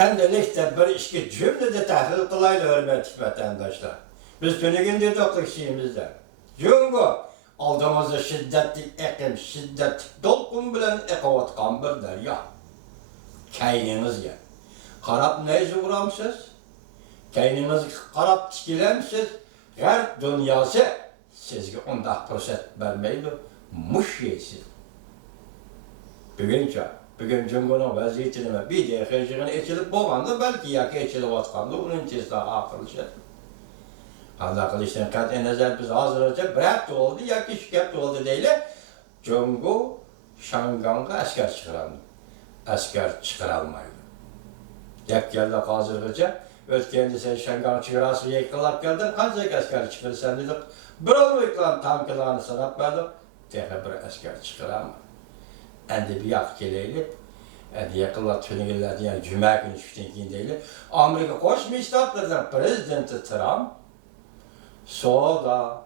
Endelikte bir işki cümlede tahlil kılaylı hürmetli vatandaşlar. Biz tünegin dedik şeyimizde. Çünkü aldığımızda şiddetli ekim, şiddetli dolkun bilen ekavatkan bir derya. Kaynınızga. Karab neyse vuramsız? Kaynınızga karab tikilemsiz? Her dünyası sizge 10% vermeydi. Muş yeysiz. Bugün Cumhur'un vaziyetini bir de hecinin içilip boğanda belki yaki içilip atkandı, onun için daha akıllıca. Allah kılıçtan kat en azal biz hazırlıca bırak da oldu, yaki şikayet oldu değil. Cumhur Şangan'a asker çıkarandı. Asker çıkaralmaydı. Yak geldi hazırlıca, öz kendisi Şangan çıkarası yıkılap geldin, kaçak asker çıkarırsan dedik. Bir olu yıkılan tanklarını sanat verdik, tekrar bir asker çıkaramıyor. Endi bir yak geleyli, endi yakınlar tünegillerden yani Cuma günü düştüğün keyin deyli. Amerika Koşmuş Ştatlardan Prezidenti Trump soğuda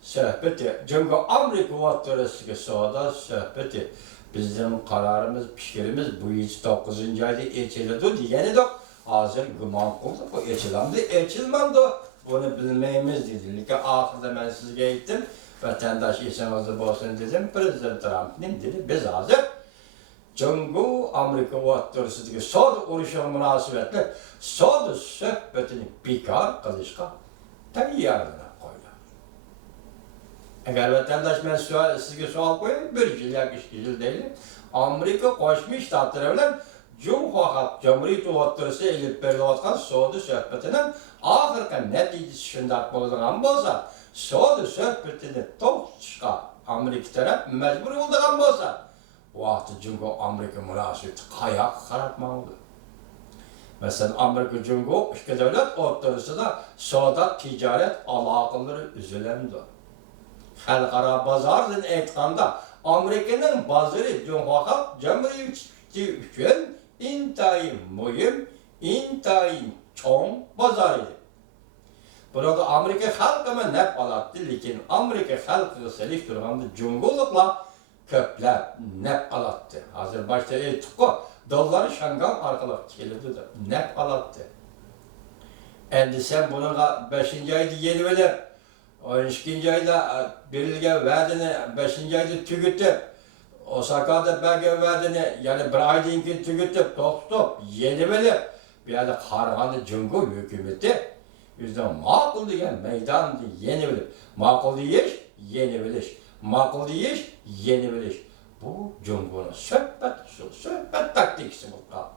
söhbeti, çünkü Amerika vatandaşlığı soğuda söhbeti bizim kararımız, pişirimiz bu 9. ayda elçiledi diyeni de hazır güman kıldık, o elçilendi, elçilmedi, bunu bilmeyimiz dedi. Ki ahirde ben sizge gittim. Vatandaş işinizi olsun dedim, Prezident Trump ne dedi? Biz hazır. Çünkü Amerika vatandaşlığı soğuda uğraşan münasebetle soğuda söhbetini pikar kılışka tayyarına koydu. Eğer vatandaş ben sizge sual koyayım, bir yıl yak iş yıl değil. Amerika Koşmuş Ştatları bilen Cumhuriyet vatandaşı elip verilayotgan soğuda söhbetinin ahirki neticesi şundak bo'ladigan bo'lsa, soğuda söhbetini to'xtatishga Amerika taraf mecbur bo'ladigan bo'lsa, vaqti Cumhur Amerika münasebeti qayoqqa qaratmoqda. Mesela Amerika Cumhur ikki davlat o'rtasida savdo tijorat aloqalari uzilamdi. Xalqaro bozordan aytganda Amerikaning bozori Cumhur Jamhuriyati uchun intayin muhim, intayin cho'ng bozor edi. Burada Amerika xalqi naf oladi, lekin Amerika xalqiga selektirganda Cumhurliklar ko'plab naf oladi. Hozir boshda aytdik-ku, dollar Şangan orqali keladi deb naf oladi. Endi sen bunga 5-oyda yeni bilib, 12-oyda berilgan va'dani 5-oyda tugutib, Osaka'da bergan va'dani yana bir oydan keyin tugutib, to'xtatib, yeni bilib, bu yerda qarag'anda Cumhur hukumati yüzden ma'qul degan maydonni yeni bilib, ma'qul deyish, yeni bilish, ma'qul deyish, yeni bilish. Bu Cumhurning söhbet taktikasi bo'lgan.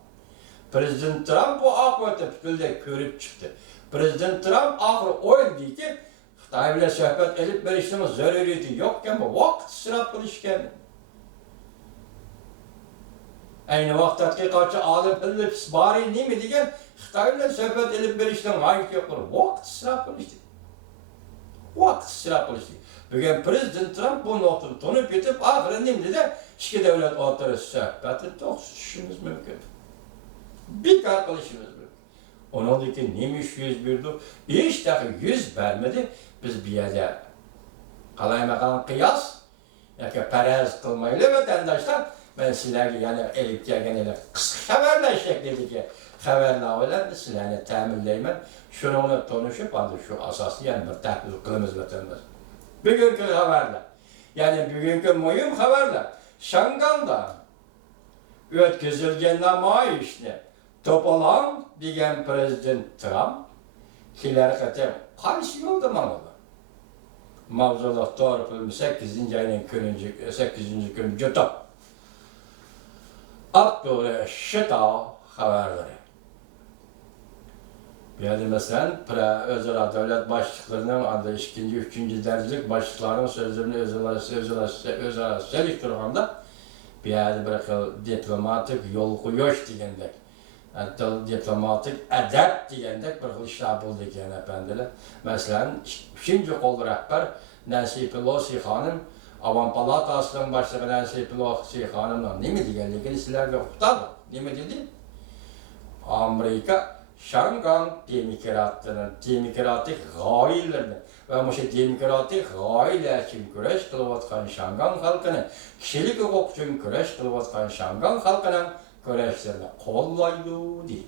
Prezident Trump bu oqibatni butunlay ko'rib chiqdi. Prezident Trump oxiri o'yladiki, Xitoy bilan suhbat olib berishning zaruriyati yo'qkan, bu vaqt isrof qilishgan. Ayni vaqt tadqiqotchi olim Phillips Bari nima degan, Xitoy bilan suhbat olib berishning hojati yo'q, vaqt isrof qilishdi. Vaqt isrof qilishdi. Bugün Prezident Trump bu noktayı tanıp yetip ahire nima dedi? İki devlet o'rtasida suhbatni to'xtatishimiz mumkin. Bekor qilishimiz mumkin. Ondan keyin nima ish yuz berdi? Hech daqiqa yuz bermedi. Biz bu yerda qalaymagan qiyos yoki paraz qilmaylik vatandoshlar. Ben sizlarga yana elib kelgan edim. Qisqa xabarlar shaklidagi xabarlar bilan sizlarni ta'minlayman. Shuni bilan tanishib, hozir shu asosda yana bir tahlil qilamiz vatandoshlar. Bugünkü haberler, yani bugünkü mühim haberler, Şangan'da ötközülgen namayişini topalan diyen Prezident Trump, kiler katem karşı yolda manalı. Mavzular doğru 8. ayının 8. günü jutup. Akbörü şıta haberleri. Yani mesela özara devlet başlıklarının adı 2. 3. derecelik başlıkların sözlerini özara selektirganda bir yerde bırakıl diplomatik yol koyuş diyendek. Yani diplomatik edep diyendek bir işler buldu diyen efendiler. Mesela 3. kol rehber Nancy Pelosi hanım, Avam Palatası'nın başlığı Nancy Pelosi hanımla ne mi diyenlikini sizlerle okutadı. Ne mi dedi? Amerika Şangan demokratik g'oyalarini va o'sha demokratik g'oyalar uchun kurash qilayotgan Şangan xalqini, kishilik huquq uchun kurash qilayotgan Şangan xalqining kurashlarini qo'llaydi deydi.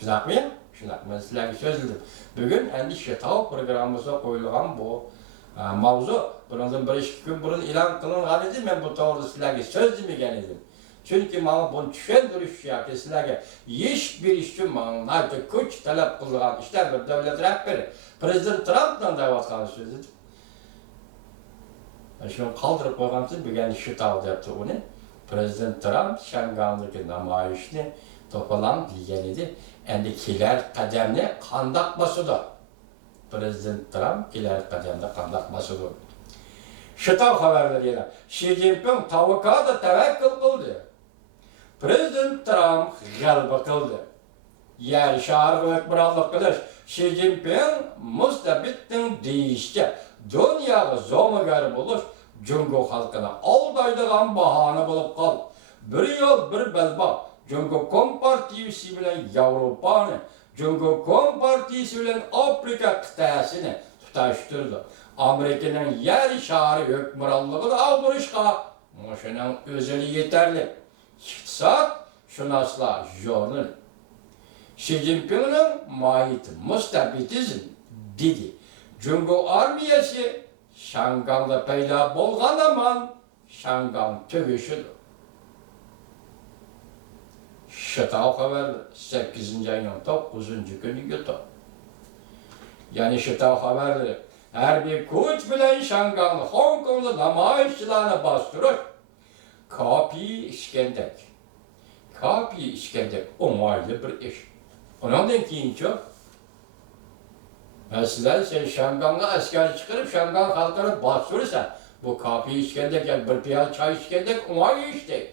Şunak mı ya? Şunak. Ben sizlerge sözledim. Bugün endi şetav programımıza koyulgan bu mavzu. Bundan bir iki gün burun ilan kılıngan idi. Ben bu doğruda sizlerge sözlemegen edim. Çünkü bana bunu düşündürüş ya ki sizlerge hiçbir iş için bana artık güç talep kılgan işler bir devlet rehberi. Prezident Trump'dan davatkanı sözledim. Şunu kaldırıp koygamsın bir geni şetav depti onu. Prezident Trump Şangandaki namayişini topalan diyen idi. Endi kiler kademni kandak basıdı. Prezident Trump kiler kademni kandak basıdı. Şıtav haberleri yana. Xi Jinping tavuka da tevekkül kıldı. Prezident Trump galba kıldı. Yer şahar ve ekbrallık kılış. Xi Jinping mustabittin deyişçe dünyaga zomagar buluş Cungo halkına aldaydıgan bahane bulup kal. Bir yol bir belba. Cungo Kompartiyası bilen Avrupa'nı, Cungo Kompartiyası bilen Afrika kıtasını tutaştırdı. Amerika'nın yer şahı hükümranlığı da aldırışka. Moşunun özeli yeterli. İktisat şunasla jurnal. Xi Jinping'in mahiyeti mustabitizm dedi. Cungo armiyası Şangang'da peyda bolgan aman Şangang tügüşüdür. Şıtav haber 8. ayının 9. günü yutu. Yani şıtav haberleri her bir kuş bilen Şangang'da Hong Kong'da namayişçilerine bastırır. Kapi işkendek. Kapi işkendek onaylı bir iş. Ondan keyin çok. Mesela sen Şangang'a asker çıkarıp Şangang halkını bastırırsan bu kapi işkendek yani bir piyal çay işkendek onaylı iş değil.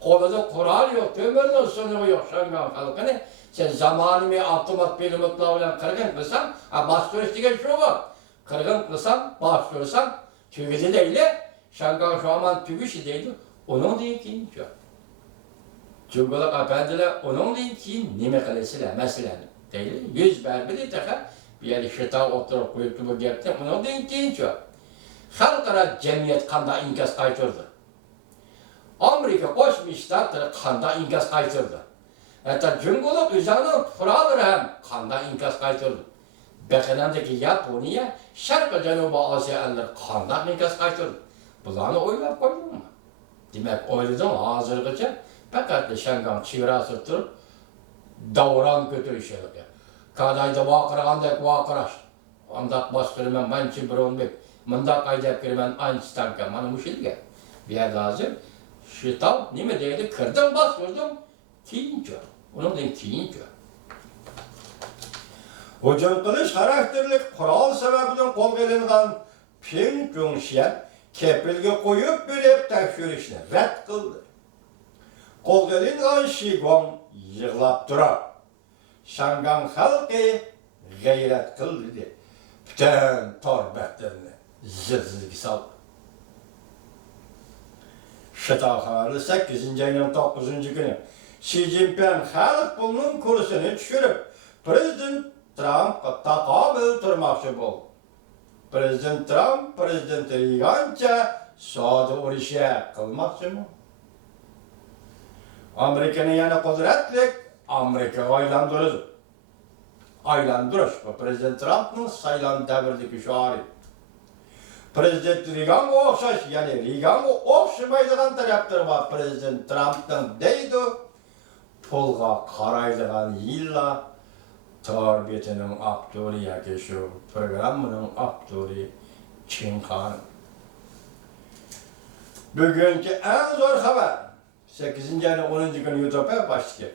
Kolada kural yok, ömrünün sınırı yok Şangang halkını. Sen zamanımı atımat pilotla olan kırgın kılsan, bastırış diye şu var. Kırgın kılsan, bastırırsan, tügüzü değil de, Şangang şu an tügüşü değil de, onun değil ki çok. Cumhurluk efendiler, onun değil ki nime kılısıyla, mesela değil. Yüz berberi tekrar, bir yeri şıtav oturup koyup bu gerçekten, onun değil ki çok. Halkara cemiyet kanda inkaz kaytırdı. Amerika Koşmuş Ştatları kanda inkaz kaytırdı. Hatta Cumhurluk üzerine Pıradır hem kanda inkaz kaytırdı. Bekenendeki Japonya, Şarkı Canubu Asya eller kanda inkaz kaytırdı. Bunları oylap koydun mu? Demek oyladım hazırlıkça, fakat de Şangang çiğrası tutup davran götürüşüyor. Kadayda vakırağındaki vakıraş. Ondak bastırmen mançı bir olmayıp, mındak aydap girmen aynı tanka, bana müşilge. Bir yer lazım. Şıtav, nime deydi, kırdım bastırdım, kiyince. Onun da kiyince. Hücum kılış karakterlik kural sebebinden kol gelingan Ping Jungxian kepilge koyup bir tekşürüşüne red kıldı. Kol gelingan Xi Gong yığılap durar. Şangang halkı gayret kıldı dedi. Bütün torbetlerini zırzızgı saldı. Şıtav haberli 8. ayının 9. günü Xi Jinping halk pulunun kursunu düşürüp Prezident Trump'a taqabül turmakçı oldu. Prezident Trump, Prezident Reagan'ca soğudu uruşa kılmakçı mı? Amerika'nın yana kudretlik Amerika aylandırır. Aylandırış bu Prezident Trump'ın sayılan devirdeki şuarı. Prezident Reagan'a okşaş, yani Reagan'a okşamaydıgan tarafları var Prezident Trump'ın deydi. Pulga karaydıgan yilla Torbetinin aktörü yaki şu programının aktörü Çin Khan. Bugünkü en zor haber 8. ayın 10. günü YouTube'a başlayacak.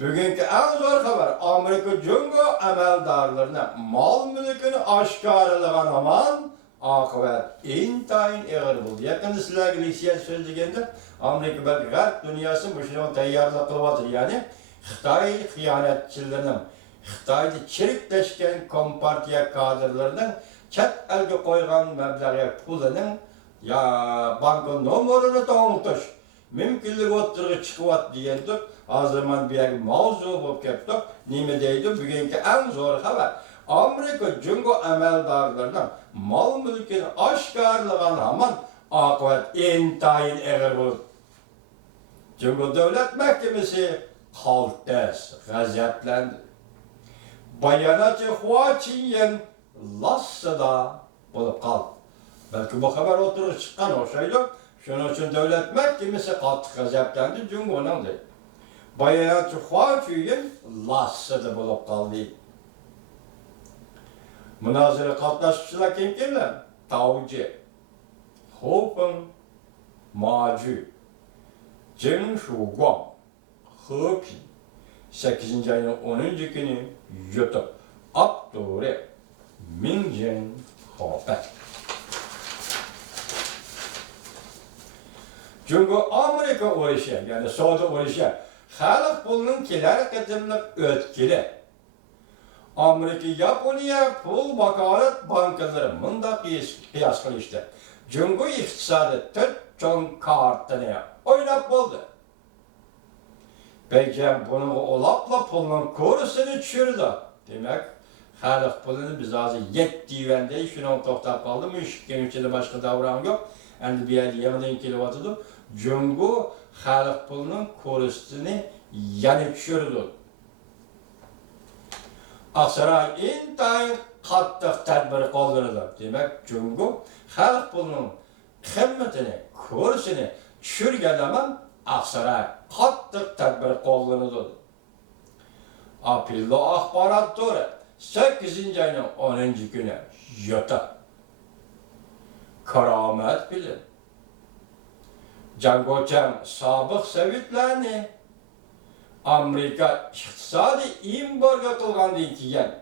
Bugünkü en zor haber Amerika Cungo emeldarlarına mal mülkünü aşkarılığan aman akıbet intayin eğer buldu. Yakında sizlerle ilişkiyet sözlüğünde Amerika belki garip dünyası bu şunu tayyarlık kılmadır yani. Xitay hıyanetçilerinin, Xitay'da çirikleşken kompartiya kadrlarının çet elge koygan meblağı pulunun ya banka numarını toğutuş. Mümkünlük oturuğu çıkıvat diyendik. Az zaman bir mavzu bulup keptik. Nime deydi? Bugünkü en zor haber. Amerika Cungo emeldarlarının mal mülkünü aşkarlığın aman akıbet intayin eğer bulur. Cungo Devlet Mahkemesi kaltes, gazaplendi. Bayanatı huaçiyen lassada bulup kaldı. Belki bu haber oturup çıkan o şeydi. Şunun için devletmek kimisi katı gazaplendi, çünkü onun değil. Bayanatı huaçiyen lassada bulup kaldı. Münazara katlaşmışlar kimler? Tavcı, Hopun, Macu, Zheng Shuguang, He Ping, 8. ayın 10. günü yutup Abdurre, Mingzhen, Hopen. Çünkü Amerika uğraşı, yani Suudi uğraşı, halk pulunun kiler kıtımlık ötkili. Amerika, Japonya pul vakalet bankaları mında kıyas kılıştı. Çünkü iktisadı 4 çoğun kartını oynap buldu. Peki bunun olapla pulunun kurusunu düşürdü. Demek halk pulunu biz azı yettiğinde şunu toktap kaldı mı? Işıkken içinde başka davran yok. Yani bir yer yemeğin kilovatıdır. Çünkü halk pulunun kurusunu yanı düşürdü. Aksaray intayın kattık tedbiri kaldırıldı. Demek çünkü halk pulunun kıymetini, kurusunu düşürgen zaman Aksaray kattık tedbiri kaldırıldı. Apilli ahbarat doğru 8. ayının 10. günü yuta. Karamet bilin. Cangoçan sabık sevitlerini Amerika iktisadi imbargo kılgan deyikiyen